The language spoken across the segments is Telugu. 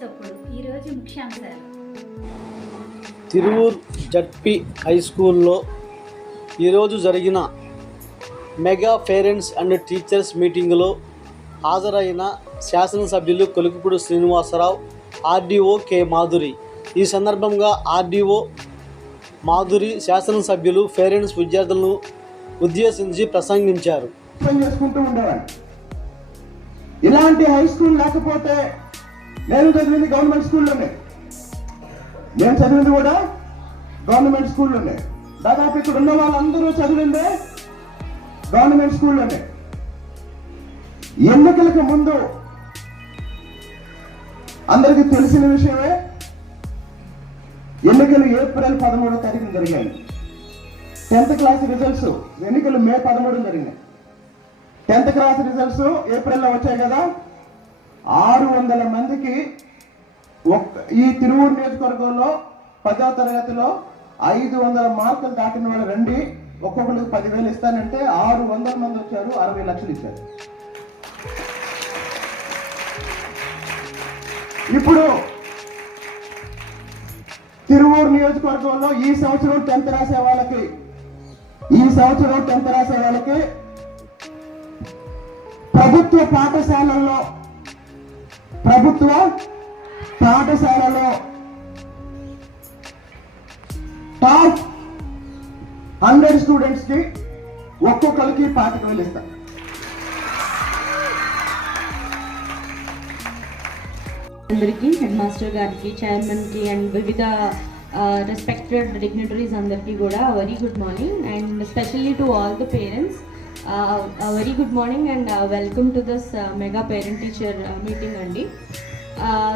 చప్పుడు ఈరోజు ముఖ్యాంశాలు. తిరువూర్ జడ్పీ హై స్కూల్లో ఈరోజు జరిగిన మెగా పేరెంట్స్ అండ్ టీచర్స్ మీటింగులో హాజరైన శాసనసభ్యులు కొలికిపూడి శ్రీనివాసరావు, ఆర్డీఓ కె మాధురి. ఈ సందర్భంగా ఆర్డీఓ మాధురి శాసనసభ్యులు పేరెంట్స్ విద్యార్థులను ఉద్దేశించి ప్రసంగించారు. ఇలాంటి హై స్కూల్ లేకపోతే నేను చదివింది గవర్నమెంట్ స్కూల్లోనే, నేను చదివింది కూడా గవర్నమెంట్ స్కూల్లోనే. దాదాపు ఇక్కడ ఉన్న వాళ్ళందరూ చదివిందే గవర్నమెంట్ స్కూల్లోనే. ఎన్నికలకు ముందు అందరికీ తెలిసిన విషయమే, ఎన్నికలు ఏప్రిల్ 13వ తారీఖున జరిగాయి. 10th క్లాస్ రిజల్ట్స్ ఎన్నికలు మే 13 జరిగినాయి. 10th క్లాస్ రిజల్ట్స్ ఏప్రిల్లో వచ్చాయి కదా. 600 మందికి ఈ తిరువూరు నియోజకవర్గంలో 10వ తరగతిలో 500 మార్కులు దాటిన వాళ్ళు రండి, ఒక్కొక్కరికి 10,000 ఇస్తానంటే 600 మంది వచ్చారు, 60 లక్షలు ఇచ్చారు. ఇప్పుడు తిరువూరు నియోజకవర్గంలో ఈ సంవత్సరం 10th రాసే వాళ్ళకి ప్రభుత్వ పాఠశాలలో టాప్ 100 స్టూడెంట్స్ కి ఒక్కొక్కరికి 25,000 ఇస్తారు. అందరికీ, హెడ్ మాస్టర్ గారికి, చైర్మన్ కి అండ్ వివిధ రెస్పెక్టెడ్ డిగ్నిటరీస్ అందరికీ కూడా very good morning, and specially to all the parents very good morning and welcome to this mega parent teacher meeting అండి.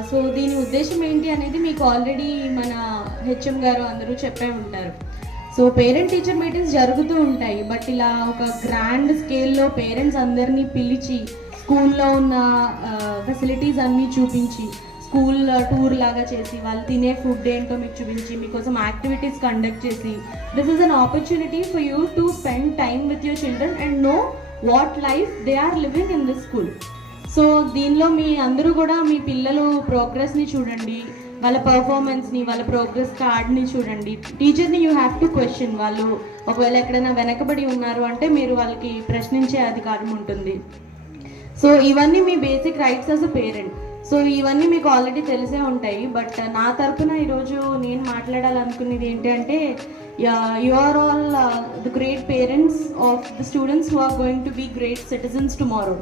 సో దీని ఉద్దేశం ఏంటి అనేది మీకు ఆల్రెడీ మన హెచ్ఎం గారు అందరూ చెప్పే ఉంటారు. సో పేరెంట్ టీచర్ మీటింగ్స్ జరుగుతూ ఉంటాయి, బట్ ఇలా ఒక గ్రాండ్ స్కేల్లో పేరెంట్స్ అందరినీ పిలిచి స్కూల్లో ఉన్న ఫెసిలిటీస్ అన్నీ చూపించి, స్కూల్ టూర్ లాగా చేసి, వాళ్ళు తినే ఫుడ్ ఏంటో మీకు చూపించి, మీకోసం యాక్టివిటీస్ కండక్ట్ చేసి, this is an opportunity for you to spend time with your children and know what life they are living in this school. So దీనిలో మీ అందరూ కూడా మీ పిల్లలు ప్రోగ్రెస్ని చూడండి, వాళ్ళ పర్ఫార్మెన్స్ని, వాళ్ళ ప్రోగ్రెస్ కార్డ్ని చూడండి. టీచర్ని యూ హ్యావ్ టు క్వశ్చన్. వాళ్ళు ఒకవేళ ఎక్కడైనా వెనకబడి ఉన్నారు అంటే మీరు వాళ్ళకి ప్రశ్నించే అధికారం ఉంటుంది. సో ఇవన్నీ మీ basic rights as a parent. So ఇవన్నీ మీకు ఆల్రెడీ తెలిసే ఉంటాయి, బట్ నా తరపున ఈరోజు నేను మాట్లాడాలనుకునేది ఏంటి అంటే, you are all the great parents of the students who are going to be great citizens tomorrow.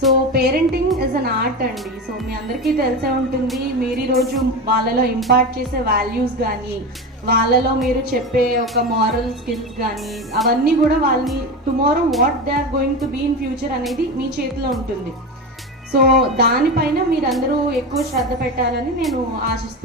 So parenting is an art అండి. సో మీ అందరికీ తెలిసే ఉంటుంది, మీరు ఈరోజు వాళ్ళలో ఇంపార్ట్ చేసే వాల్యూస్ కానీ, వాళ్ళలో మీరు చెప్పే ఒక మారల్ స్కిల్స్ కానీ, అవన్నీ కూడా వాళ్ళని tomorrow what they are going to be in future అనేది మీ చేతిలో ఉంటుంది. సో దానిపైన మీరందరూ ఎక్కువ శ్రద్ధ పెట్టాలని నేను ఆశిస్తున్నాను.